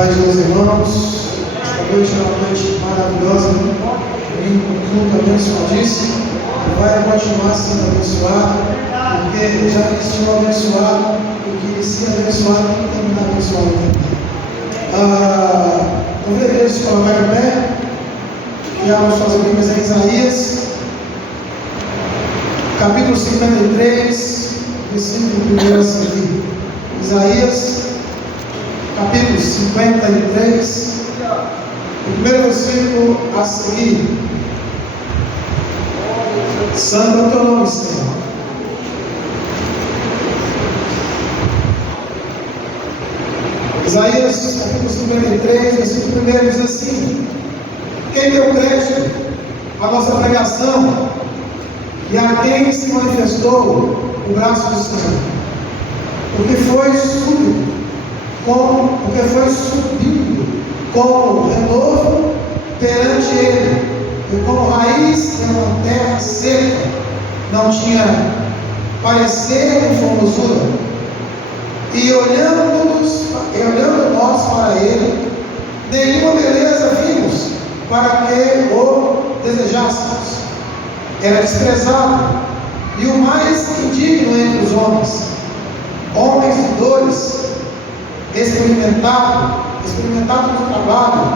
Paz, meus irmãos, esta noite é uma noite maravilhosa, um culto abençoadíssimo, vai continuar sendo abençoado, porque já iniciou abençoado, o que inicia abençoado tem que terminar abençoado também. Convido a igreja a se colocar em pé, e abra suas Bíblias em Isaías, capítulo 53, versículo 1 a seguir. Isaías, capítulo 53, o primeiro versículo a seguir. Santo é o teu nome, Senhor. Isaías, capítulo 53, versículo 1 diz assim: quem deu crédito à nossa pregação e a quem se manifestou o braço do Senhor? Porque foi subindo como renovo perante ele, e como raiz em uma terra seca, não tinha parecer nem formosura. E olhando nós para ele, nenhuma beleza vimos para que o desejássemos. Era desprezado e o mais indigno entre os homens de dores, experimentado no trabalho,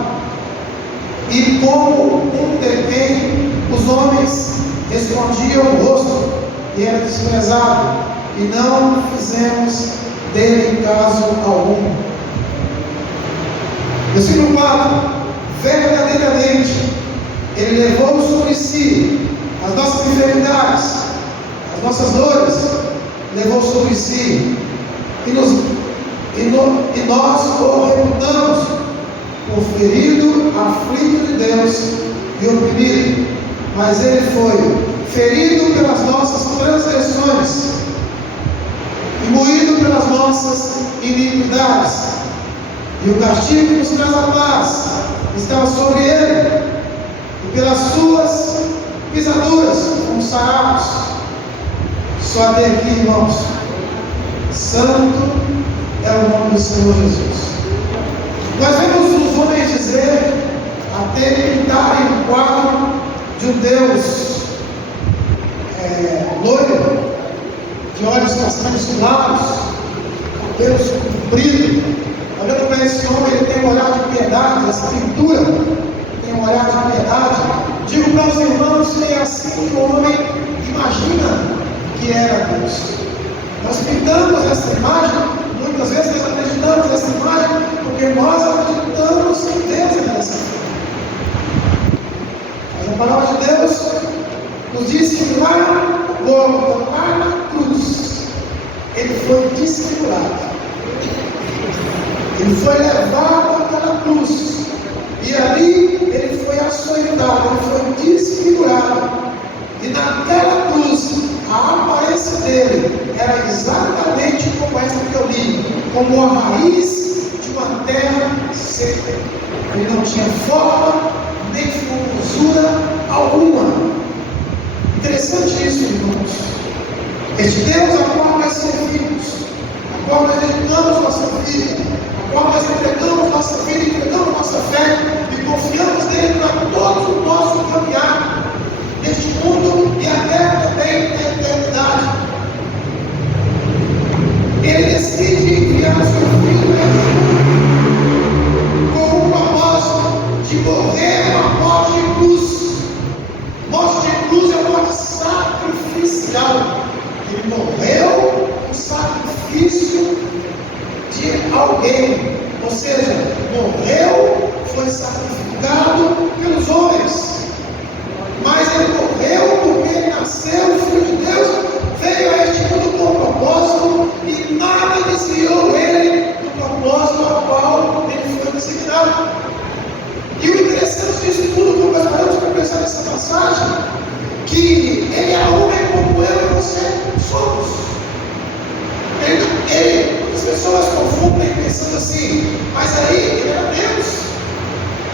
e como um de quem os homens escondiam o rosto, e era desprezado, e não fizemos dele caso algum. Versículo 4: verdadeiramente ele levou sobre si as nossas enfermidades, as nossas dores, levou sobre si, e nós o reputamos por ferido, aflito de Deus e oprimido. Mas ele foi ferido pelas nossas transgressões e moído pelas nossas iniquidades, e o castigo que nos traz a paz estava sobre ele, e pelas suas pisaduras fomos sarados. Só até aqui, irmãos. Santo é o nome do Senhor Jesus. Nós vemos os homens dizer, até pintarem um quadro de um Deus loiro, de olhos castanhos claros, cabelos compridos. Olhando para esse homem, ele tem um olhar de piedade. Essa pintura tem um olhar de piedade. Digo para os irmãos que é assim que o homem imagina que era Deus. Nós pintamos essa imagem, muitas vezes nós acreditamos nessa imagem, porque nós acreditamos que Deus é dessa forma. Mas a palavra de Deus nos diz que lá na cruz, ele foi desfigurado. Ele foi levado àquela cruz, e ali ele foi açoitado, ele foi desfigurado. E naquela cruz, a aparência dele era exatamente como essa que eu li, como a raiz de uma terra seca. Ele não tinha forma nem formosura alguma. Interessante isso, irmãos. Este Deus a qual nós servimos, a qual nós dedicamos nossa vida, a qual nós entregamos nossa vida, entregamos nossa fé e confiamos nele para todo o nosso caminhar neste mundo e até também na eternidade. Ele decide enviar o seu filho com o propósito de morrer uma morte de cruz. Morte de cruz é uma morte sacrificial. Ele morreu um sacrifício de alguém, ou seja, morreu, foi sacrificado pelos homens. Mas ele morreu porque ele nasceu, filho de Deus, veio a este mundo com um propósito e nada desviou ele do propósito ao qual ele foi designado. E o interessante disso tudo, quando nós paramos para pensar nessa passagem, que ele é homem como eu e você somos. Muitas pessoas confundem pensando assim, mas aí ele era Deus,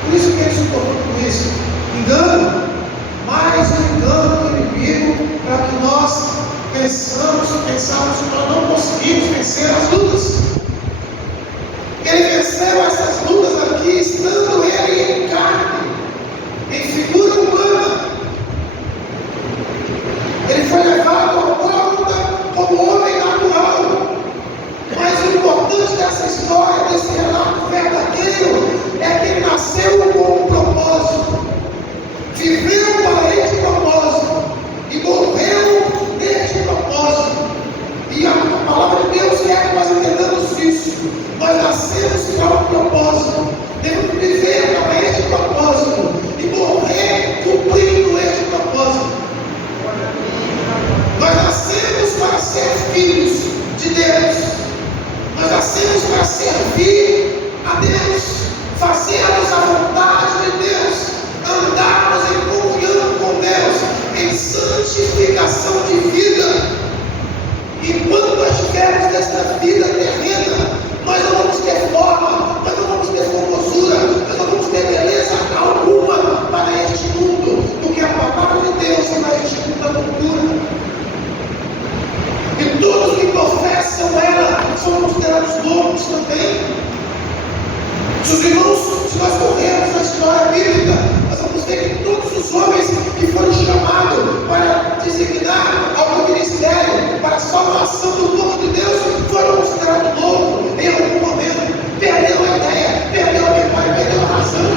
por isso que ele se tornou com isso. Engano, mais um engano do inimigo, para que nós pensamos que nós não conseguimos vencer as lutas. Ele venceu essas lutas interessante dessa história, desse relato verdadeiro, é que ele nasceu com um propósito, viveu para este propósito e morreu neste propósito. E a palavra de Deus quer que nós entendamos isso. Nós nascemos para um propósito, devemos viver para este propósito e morrer cumprindo este propósito. Nós nascemos para ser filhos de Deus. Nós nascemos para servir a Deus, fazermos a vontade de Deus, andarmos em comunhão com Deus, em santificação de vida. Enquanto nós estivermos nesta vida terrena, nós não vamos ter forma, nós não vamos ter formosura, nós não vamos ter beleza alguma para este mundo, porque a palavra de Deus é para este mundo da cultura. E todos que professam ela são considerados loucos também. Se os irmãos, se nós corrermos na história bíblica, nós vamos ver que todos os homens que foram chamados para designar algum ministério, para a salvação do povo de Deus, foram considerados loucos em algum momento. Perderam a ideia, perderam a memória, perderam a razão.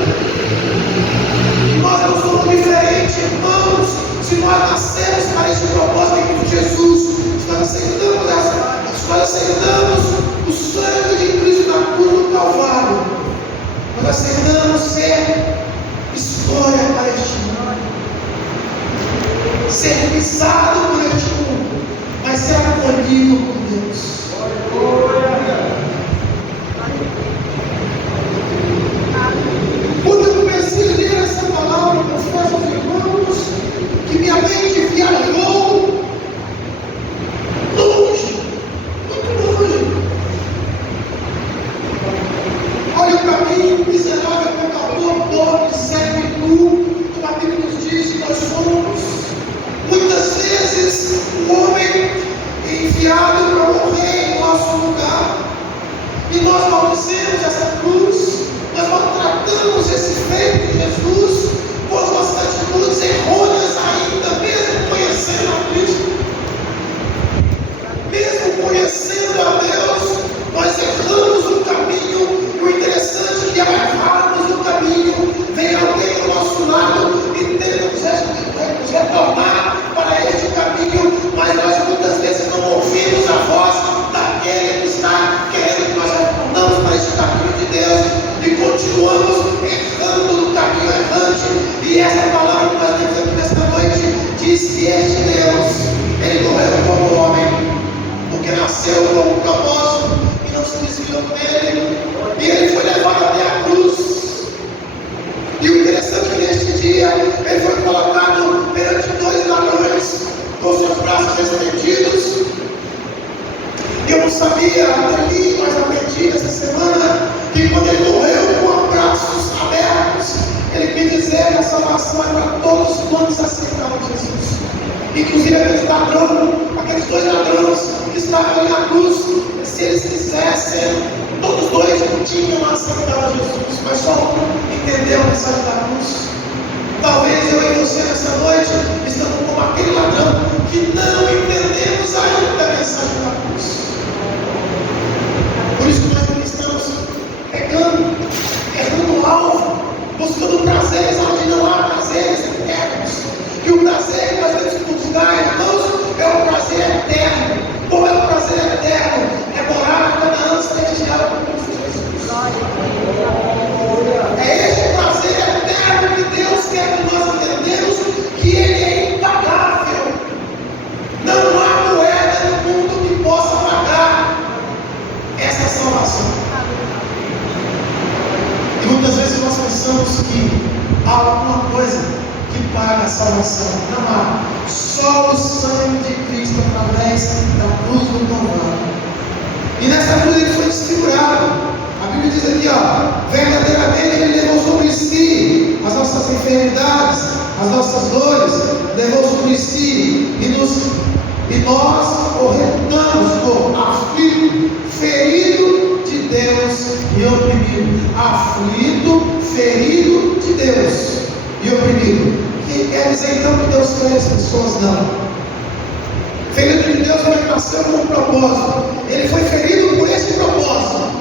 E nós não somos diferentes, irmãos, se nós nascemos para esse propósito em Cristo Jesus. Nós aceitamos o sangue de Cristo na cruz do Calvário. Nós aceitamos ser história para este mundo, ser pisado por este mundo, mas ser acolhido por Deus. Quando eu comecei a ler essa palavra, eu confesso aos irmãos que minha mente viajou longe, muito longe. Olha o caminho miserável que acabou, pobre, cego e nu, como a Bíblia nos diz que nós somos. Muitas vezes um homem é enviado para morrer em nosso lugar, e nós maldizemos essa cruz, nós maltratamos esse feito de Jesus com as nossas atitudes errôneas ainda, mesmo conhecendo a Cristo. Mesmo conhecendo a Deus, nós erramos o caminho. E o interessante é que ao errarmos o caminho, vem alguém ao nosso lado e tenta nos retornar para este caminho, mas nós muitas vezes não ouvimos a voz daquele que está querendo que nós retornamos para este caminho de Deus e continuamos errando no caminho errante. E essa palavra que nós temos aqui nesta noite diz que este Deus, ele morreu como homem, porque nasceu com um propósito e não se desviou dele, e ele foi levado até a cruz. E o interessante é que neste dia ele foi colocado perante dois ladrões com seus braços estendidos. E eu não sabia, até ali, mas aprendi essa semana, que quando ele morreu com braços abertos, ele quis dizer que a salvação é para todos quantos aceitaram Jesus. Inclusive aqueles dois ladrões que estavam ali na cruz, se eles quisessem, todos dois não tinham aceitado Jesus, mas só um entendeu a mensagem da cruz. Talvez eu e você nessa noite estamos como aquele ladrão que não entendemos ainda a mensagem da cruz. Por isso que nós estamos errando o alvo, buscando prazeres onde não há prazeres eternos. E o prazer que nós temos que buscar, irmãos, é o prazer eterno. Qual é o prazer eterno? É morar na Canaã celestial com Cristo Jesus. É este prazer eterno que Deus quer que nós entendamos, que ele é impagável. Não há moeda no mundo que possa pagar essa salvação. E muitas vezes nós pensamos que há alguma coisa que paga a salvação. Não há. Só o sangue de Cristo através da cruz do Calvário. E nessa cruz ele foi desfigurado. A Bíblia diz aqui, verdadeiramente ele levou sobre si as nossas enfermidades, as nossas dores, levou sobre si e nós o reputamos por aflito, ferido de Deus e oprimido. Aflito, ferido de Deus e oprimido. Que quer dizer então que Deus fere as pessoas? Não. Ferido de Deus, ele nasceu com um propósito. Ele foi ferido por esse propósito.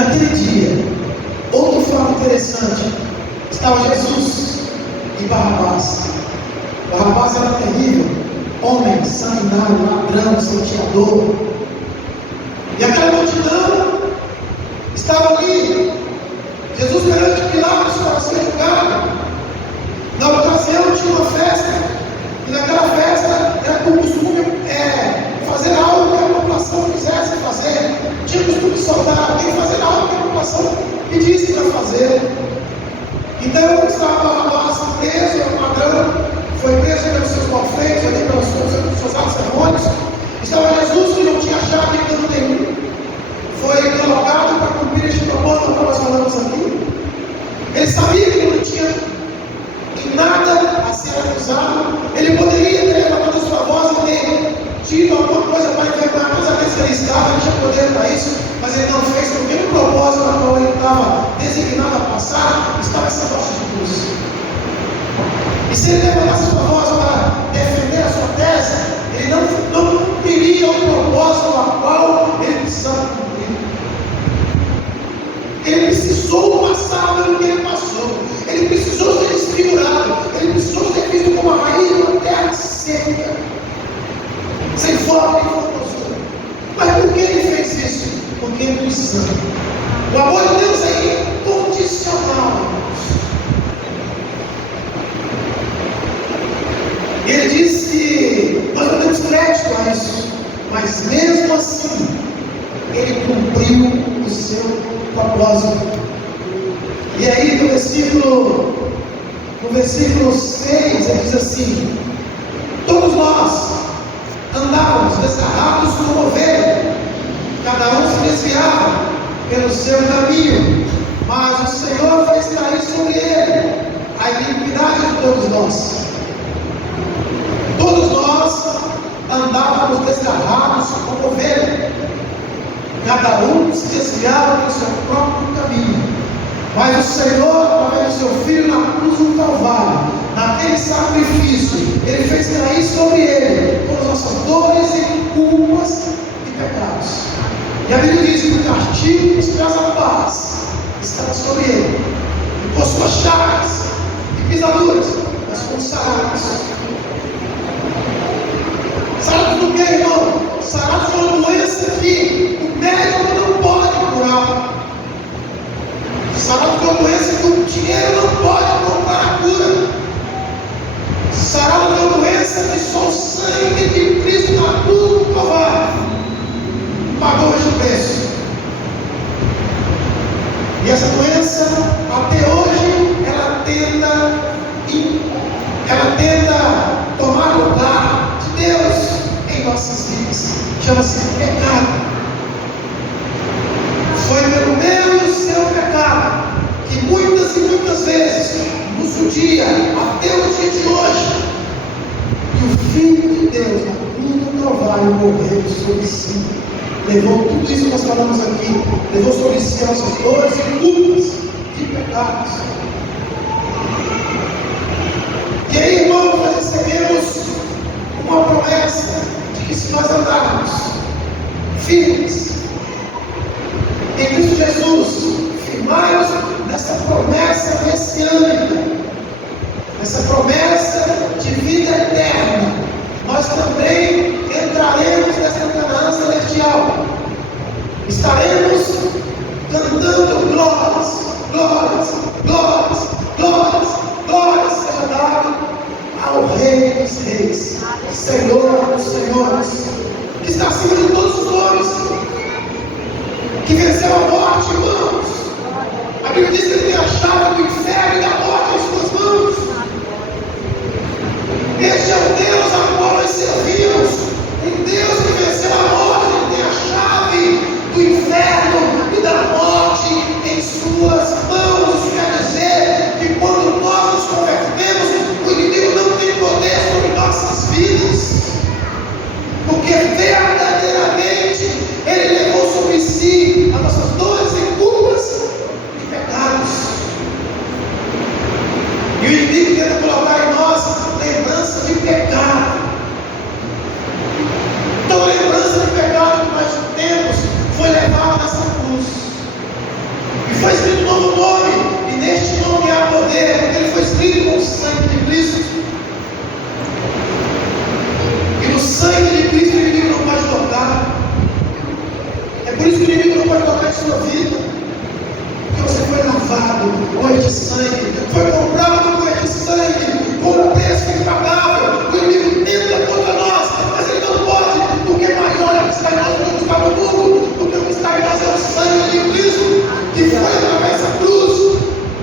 naquele dia, outro fato interessante, estava Jesus e Barrabás. Barrabás era terrível, homem, sanguinário, ladrão, salteador. E aquela multidão estava ali, Jesus perante Pilatos para ser julgado. Na ocasião tinha uma festa, e naquela festa era por costume fazer algo que a população quisesse fazer. Tinha costume de soltar alguém, fazer algo que a população pedisse para fazer. Então estava Barrabás preso, era um ladrão, foi preso pelos seus malfeitos, ali pelos seus atos sermônios. Estava Jesus, que não tinha achado em canto nenhum, foi colocado para cumprir este propósito que nós falamos aqui. Ele sabia que ele não tinha em nada a ser acusado. Ele poderia ter levantado a sua voz e ter tido alguma coisa para envergonhar todos aqueles que ele estava, ele tinha poder para isso, mas ele não fez, porque no propósito na qual ele estava designado a passar, estava essa morte de cruz. E se ele levantasse a sua voz para defender a sua tese, ele não cumpriria o propósito a qual ele precisava cumprir. Ele precisou passar pelo que ele passou. Ele precisou ser desfigurado. Ele precisou ser visto como a raiz de uma terra seca, sem forma nem formosura. Mas por que ele fez isso? Porque ele precisava. O amor de Deus é incondicional. Ele diz que nós não temos crédito a isso, mas mesmo assim, ele cumpriu o seu propósito. E aí no versículo 6, ele diz assim: todos nós andávamos desgarrados como ovelha, cada um se desviava pelo seu caminho, mas o Senhor fez cair sobre ele a iniquidade de todos nós. Todos nós andávamos desgarrados como ovelha, cada um se desviava pelo seu próprio caminho. Mas o Senhor, através do seu Filho na cruz do Calvário, naquele sacrifício, Ele fez cair sobre Ele todas as nossas dores e culpas e pecados. E a Bíblia diz que o castigo que nos traz a paz está sobre Ele. E por suas chagas e pisaduras, nós fomos sarados. Sarados do que, irmão? Sarados de uma doença que o médico não pode curar. Sarado de uma doença que o dinheiro não pode comprar a cura. Sarado de uma doença que só o sangue de Cristo na cruz do Calvário pagou este preço. E essa doença, até hoje, ela tenta tomar lugar de Deus em nossas vidas. Chama-se pecado. Foi pelo meu e o seu pecado que muitas e muitas vezes nos judia, até o dia de hoje, que o Filho de Deus na cruz do Calvário morreu sobre si, levou tudo isso que nós falamos aqui, levou sobre si as nossas dores e culpas de pecados. E aí, irmãos, nós recebemos uma promessa de que se nós andarmos firmes em Cristo Jesus, firmai-nos nessa promessa messiânica, nessa promessa de vida eterna, nós também entraremos nessa Canaã celestial. Estaremos cantando glórias, glórias, glórias, glórias, glórias seja dado ao Rei dos Reis, Senhor dos Senhores, que está acima de todos os nomes, que venceu a morte, irmãos. A Bíblia diz que ele tem a chave do inferno e da morte em suas mãos. sua vida. Porque você foi lavado com este sangue, foi comprado com este sangue, com um preço impagável. O inimigo tenta contra nós, mas ele não pode, porque maior é o que está em nós do que o que está no mundo, porque o que está em nós é o sangue de Cristo, que foi através da cruz,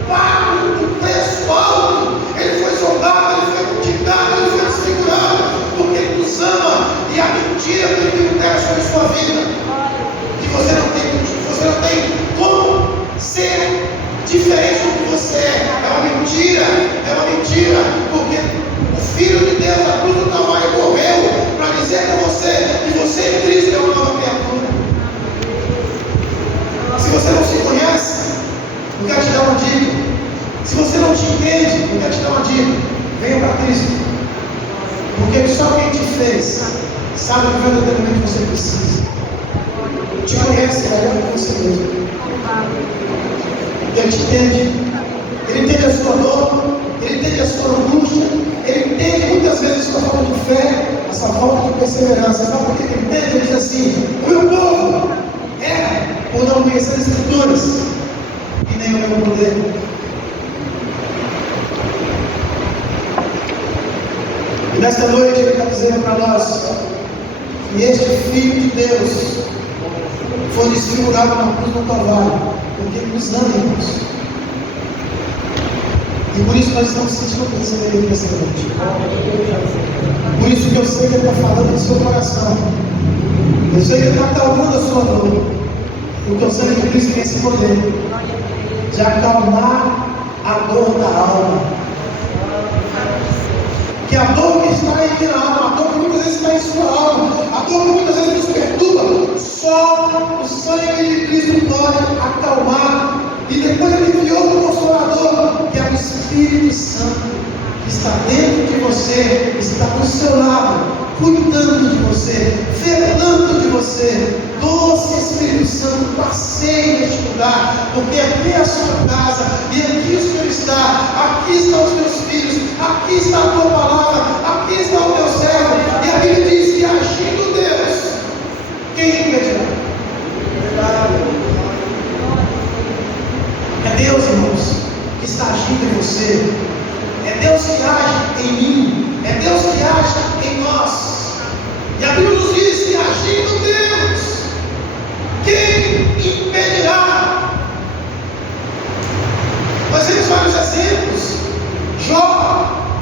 pago um preço alto. Ele foi jogado, ele foi criticado, ele foi desfigurado, porque ele nos ama. E a mentira que o inimigo pega sobre a sua vida, que você não tem como ser diferente do que você é uma mentira, porque o Filho de Deus da cruz do Calvário morreu para dizer para você que você em Cristo é uma nova criatura. Se você não se conhece, eu quero te dar uma dica. Se você não te entende, eu quero te dar uma dica. Venha para Cristo, porque só quem te fez sabe o que verdadeiramente você precisa. Te conhece melhor que você mesmo. Ele te entende. Ele entende a sua dor, ele entende a sua angústia, ele entende muitas vezes a sua falta de fé, a sua falta de perseverança. Sabe por que ele entende? Ele diz assim: o meu povo erra por não conhecer as Escrituras e nem o meu poder. E nesta noite ele está dizendo para nós que este Filho de Deus foi desfigurado na cruz do Calvário, porque ele nos ama, irmãos. E por isso nós estamos sentindo a presença dele nessa noite. Por isso que eu sei que ele está falando no seu coração. Eu sei que ele está acalmando a sua dor. Porque eu sei que Cristo tem esse poder de acalmar a dor da alma. Que a dor que está em minha alma, a dor que muitas vezes está em sua alma, a dor que muitas vezes nos perturba, só o sangue de Cristo pode acalmar. E depois ele enviou o Consolador, que é o Espírito Santo, que está dentro de você, está do seu lado, cuidando de você, velando de você. Doce Espírito Santo, passeie neste lugar, porque aqui é a sua casa, e aqui o Senhor está, aqui estão os meus filhos, aqui está a tua palavra, aqui está o teu servo. E a Bíblia diz que agindo Deus, quem impedirá? É Deus, irmãos, que está agindo em você. É Deus que age em mim. É Deus que age em nós. E a Bíblia nos diz que agindo Deus, quem impedirá? Nós temos vários exemplos. Jó,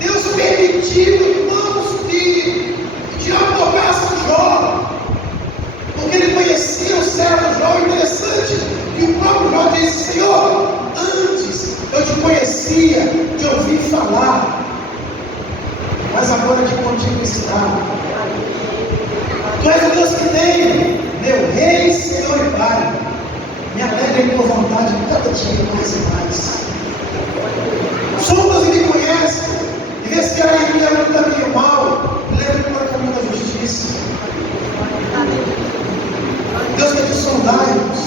Deus permitiu, irmãos, que o diabo tocasse em Jó, porque ele conhecia o servo Jó. Interessante que o próprio Jó disse: Senhor, antes eu te conhecia de ouvir falar, mas agora de contigo está. Tu és o Deus que tem, meu Rei, Senhor e Pai. Me alegra em tua vontade cada dia mais e mais. Somos e me conhece, e vê se há em mim algum caminho mau, leva-me para o caminho da justiça. Deus quer te sondar, irmãos.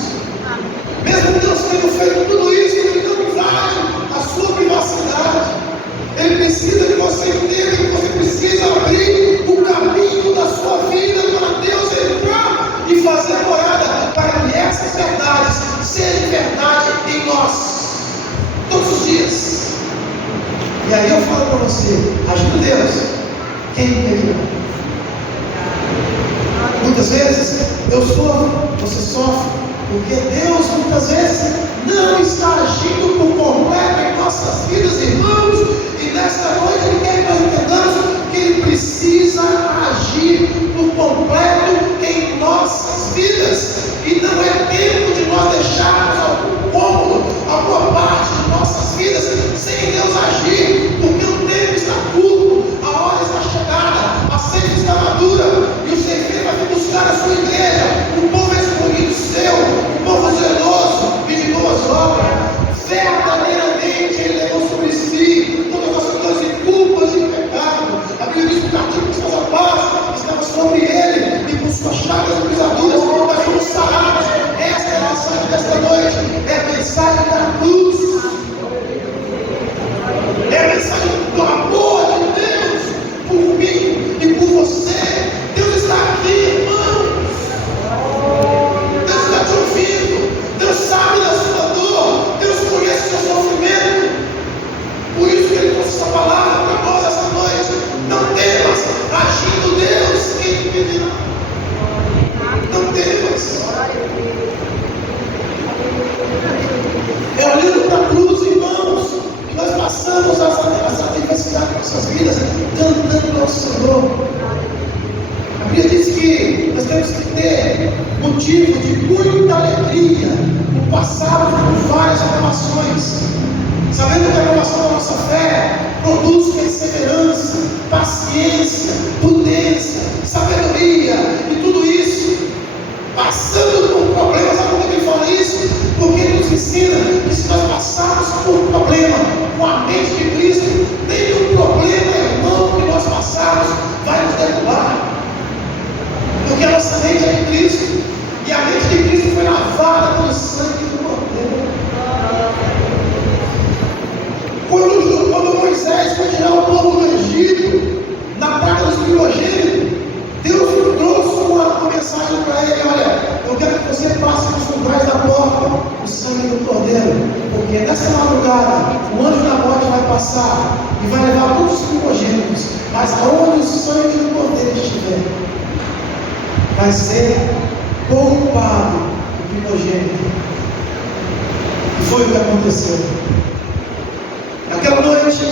Mesmo Deus tendo feito tudo isso, Ele não invade a sua privacidade. Ele precisa que você entenda que você precisa abrir o caminho da sua vida para Deus entrar e fazer morada, para que essas verdades sejam verdade em nós, todos os dias. E aí eu falo para você, ajuda Deus, quem impedirá? Muitas vezes eu sofro, você sofre, porque Deus muitas vezes não está agindo por completo em nossas vidas, irmãos. E nesta noite Ele quer que nós entendamos que Ele precisa agir por completo em nossas vidas. E não é tempo de nós deixarmos algum cômodo, alguma parte de nossas vidas sem Deus agir, porque o tempo está curto, a hora está chegada, a sede está madura, e o Senhor vai vir buscar a sua igreja, um povo escolhido seu, um povo zeloso e de boas obras. Verdadeiramente Ele levou sobre si todas as dores e culpas e pecado. A Bíblia diz que o castigo que estava paz estava sobre Ele, e por suas chagas e pisaduras nós fomos motivo de muita alegria por passarmos por várias provações, sabendo que a provação da nossa fé produz perseverança, paciência, prudência, sabedoria e tudo isso, passando por problemas. Sabe por que ele fala isso? Porque ele nos ensina que se nós passarmos por um problema com a mente de Cristo, nenhum problema, irmão, que nós passarmos vai nos derrubar, porque a nossa mente é de Cristo, e a mente de Cristo foi lavada pelo sangue do Cordeiro. Quando Moisés foi tirar o povo do Egito, na praga dos primogênitos, Deus trouxe uma mensagem para ele: olha, eu quero que você passe nos umbrais da porta o sangue do Cordeiro, porque nessa madrugada o anjo da morte vai passar e vai levar todos os primogênitos, mas aonde o sangue do Cordeiro estiver, vai ser poupado o primogênito. E foi o que aconteceu. Naquela noite,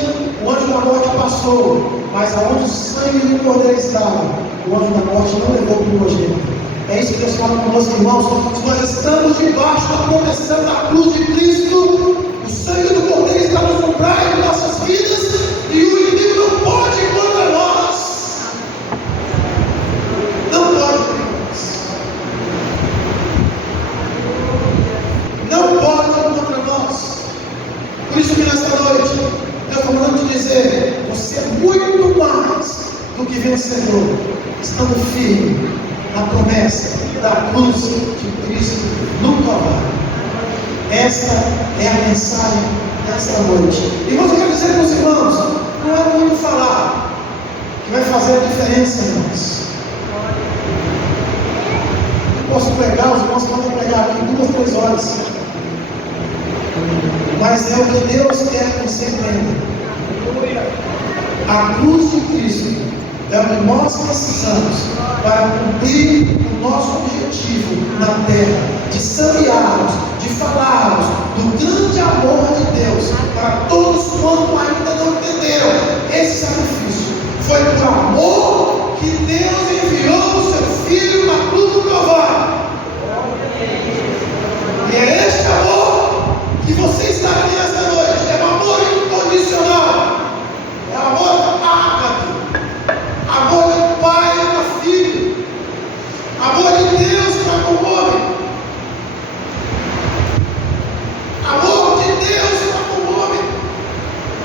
o anjo da morte passou, mas aonde o sangue do Cordeiro estava, o anjo da morte não levou o primogênito. É isso que Deus fala conosco, irmãos. Se nós estamos debaixo da proteção da cruz de Cristo, o sangue do Cordeiro está nos umbrais de nossas vidas, e o inimigo não pode ir contra nós. Não pode ir contra nós. Não pode ir contra nós. Por isso que nesta noite, Deus está mandando te dizer: você é muito mais do que vencedor, estando firme na promessa da cruz de Cristo no Calvário. Esta é a mensagem desta noite. Irmãos, eu quero dizer para os irmãos, não é muito falar que vai fazer a diferença, irmãos. Eu posso pregar, os irmãos podem pregar aqui 2, 3 horas, mas é o que Deus quer que você entenda. A cruz de Cristo é o que nós precisamos para cumprir o nosso objetivo na terra, de sabiarmos, de falarmos do grande amor de Deus para todos quanto ainda não entenderam. Esse sacrifício foi por amor que Deus enviou o seu Filho na cruz do Calvário. E é este amor que você está aqui nesta noite. É um amor incondicional. É amor ágape. Amor de pai para filho. Amor de Deus para com o homem. Amor de Deus para com o homem.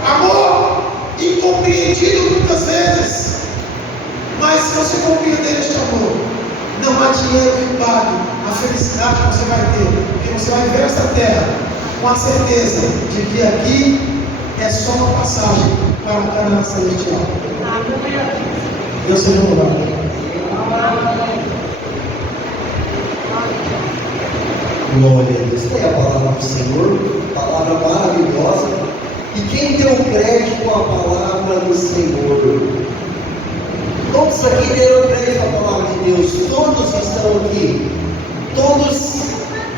Amor incompreendido muitas vezes. Mas se você compreender este amor, não há dinheiro que pague a felicidade que você vai ter. Porque você vai ver esta terra com a certeza de que aqui é só uma passagem para o Canaã celestial. Deus seja louvado. Glória a Deus. Tem a palavra do Senhor, palavra maravilhosa. E quem deu crédito à palavra do Senhor? Todos aqui deram crédito à palavra de Deus. Todos que estão aqui, todos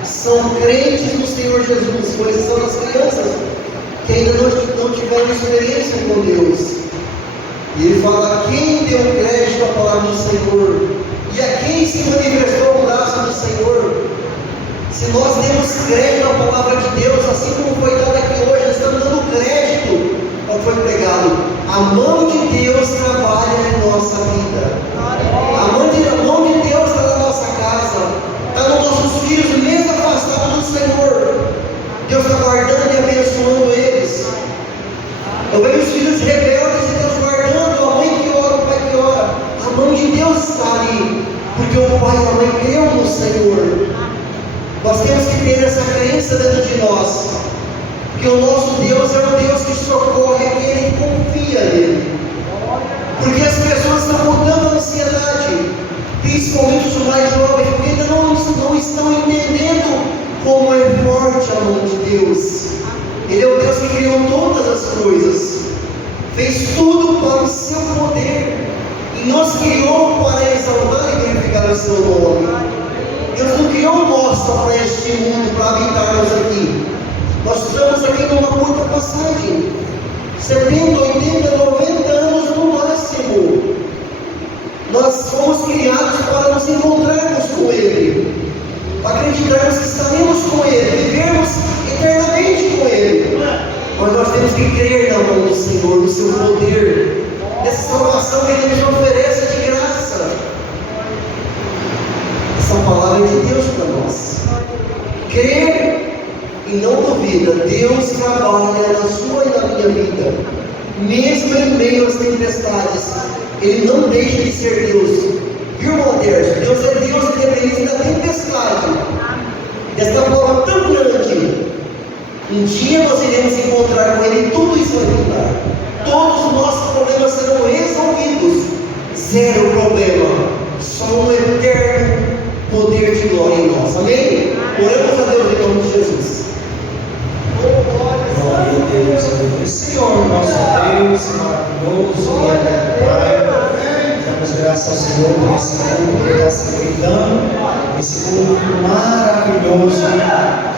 são crentes no Senhor Jesus, com exceção das crianças que ainda não tiveram experiência com Deus. E ele fala: quem deu crédito à palavra do Senhor? E a quem se manifestou o braço do Senhor? Se nós demos crédito à palavra de Deus, assim como foi dado aqui hoje, nós estamos dando crédito ao que foi pregado. A mão de Deus trabalha em nossa vida. A mão de Deus está na nossa casa, está nos nossos filhos, mesmo afastados do Senhor. Deus está guardando e abençoando eles. Eu vejo os filhos rebeldes e Deus guardando, a mãe que ora, o pai que ora. A mão de Deus está ali, porque o pai e a mãe creu no Senhor. Nós temos que ter essa crença dentro de nós, porque o nosso Deus é um Deus que socorre aquele que confia nele. Porque as pessoas estão mudando a ansiedade, principalmente os mais jovens, porque ainda não estão entendendo como é forte a mão de Deus. Ele é o Deus que criou todas as coisas, fez tudo para o seu poder, e nos criou para exaltar e glorificar o seu nome. Deus não criou nós só para este mundo, para habitarmos aqui. Nós estamos aqui numa curta passagem, 70, 80, 90 anos no máximo. Nós fomos criados para nos encontrarmos com Ele. acreditarmos que estaremos com Ele, vivermos eternamente com Ele. Mas nós temos que crer na mão do Senhor, no seu poder, nessa salvação que Ele nos oferece de graça. Essa palavra é de Deus para nós. Crer e não duvida, Deus trabalha na sua e na minha vida, mesmo em meio às tempestades. Ele não deixa de ser Deus. Viu, Walter? Deus é Deus independente da tempestade, desta prova tão grande. Um dia nós iremos encontrar com Ele e tudo isso vai mudar. Todos os nossos problemas serão resolvidos. Zero problema. Só um eterno poder de glória em nós. Amém? Oramos a Deus em nome de Jesus. Glória a Deus. Senhor, nosso Deus, maravilhoso e eterno Pai. Damos graças ao Senhor por esse culto que está se feitando, esse culto maravilhoso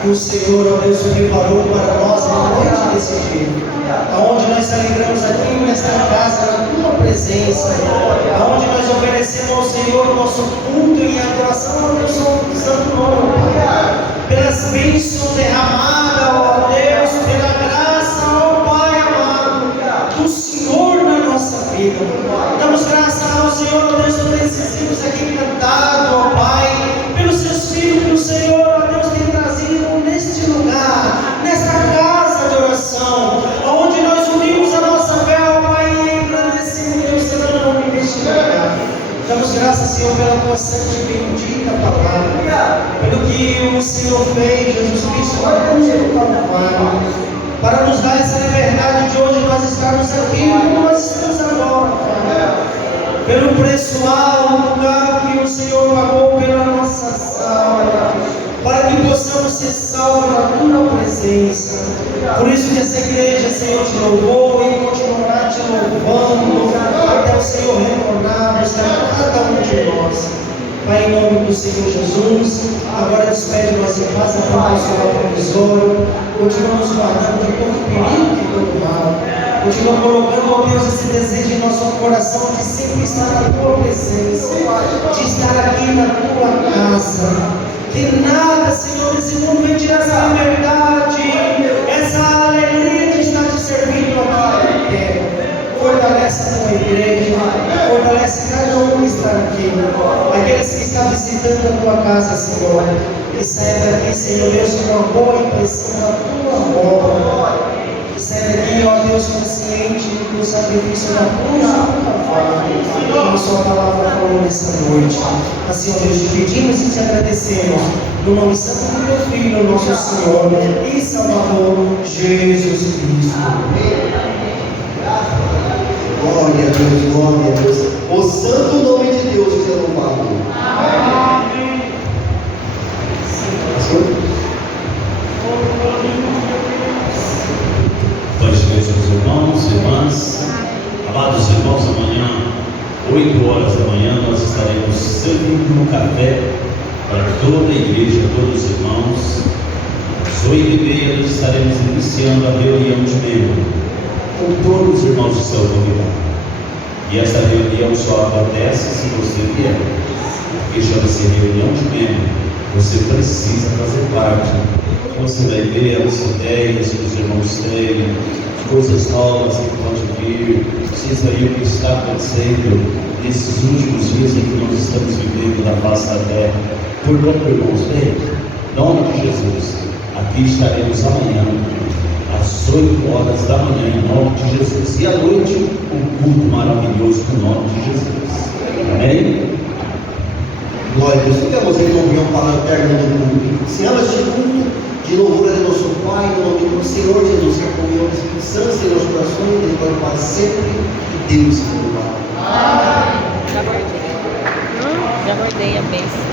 que o Senhor, ó Deus, preparou para nós na noite desse dia, aonde nós celebramos aqui nesta casa, na tua presença, aonde nós oferecemos ao Senhor o nosso culto em adoração ao teu santo nome, Pai, pelas bênçãos derramadas, ó Deus, pela graça, ó Pai amado, do Senhor na nossa vida. Damos graças ao Senhor, ó Deus, por esses hinos aqui cantados, ó Pai, pelos seus filhos que o Senhor, ó Deus, tem trazido neste lugar, nesta casa de oração, onde nós unimos a nossa fé, ó Pai, e engrandecemos o teu santo nome neste lugar. Damos graças, Senhor, pela tua santa e bendita palavra, pelo que o Senhor fez, Jesus Cristo, na cruz do Calvário, para nos dar essa liberdade de hoje nós estarmos aqui como nós estamos agora, Pai. Pelo preço alto, caro que o Senhor pagou pela nossa salva, para que possamos ser salvos na tua presença. Por isso que essa igreja, Senhor, te louvou e continuará te louvando até o Senhor retornar, buscar cada um de nós. Pai, em nome do Senhor Jesus, agora despede-nos em paz até o nosso lar provisório. Continua nos guardando de todo perigo e todo mal. Continua colocando, ó Deus, esse desejo em nosso coração de sempre estar na tua presença, de estar aqui na tua casa. Que nada, Senhor, esse mundo vem tirar essa liberdade, essa alegria de estar te servindo aqui na terra. Fortalece a tua igreja, fortalece cada um que está aqui, aqueles que estão visitando a tua casa, Senhor, que saia daqui, Senhor Deus, com uma boa impressão da tua obra, que saia daqui, ó Deus, consciente do sacrifício da cruz do Calvário, como sua palavra falou nessa noite. Assim, ó Deus, te pedimos e te agradecemos, no nome santo do teu Filho, nosso Senhor e Salvador, Jesus Cristo. Glória a Deus, glória a Deus. O santo nome de Deus seja louvado. Amém. Paz de Deus, meus irmãos e irmãs. Amados irmãos, amanhã, 8 horas da manhã, nós estaremos servindo um café para toda a igreja, todos os irmãos. Às 8h30 nós estaremos iniciando a reunião de membro, com todos os irmãos que estão convidados. E essa reunião só acontece se você vier, porque chama-se reunião de membro. Você precisa fazer parte. Você vai ver as ideias que os irmãos têm, coisas novas que podem vir. Vocês aí o que está acontecendo nesses últimos dias em que nós estamos vivendo na face da terra. Portanto, irmãos, bem, em nome de Jesus, aqui estaremos amanhã, às 8 horas da manhã, em nome de Jesus. E à noite, um culto maravilhoso no nome de Jesus. Amém? Glória a Deus. Ficamos em comunhão para o término do culto. Ensinamos este culto de louvor a nosso Pai, no nome do Senhor Jesus, que a comunhão do Espírito Santo em nossos corações, ele vai para sempre. Deus te louvado. Já guardei a bênção.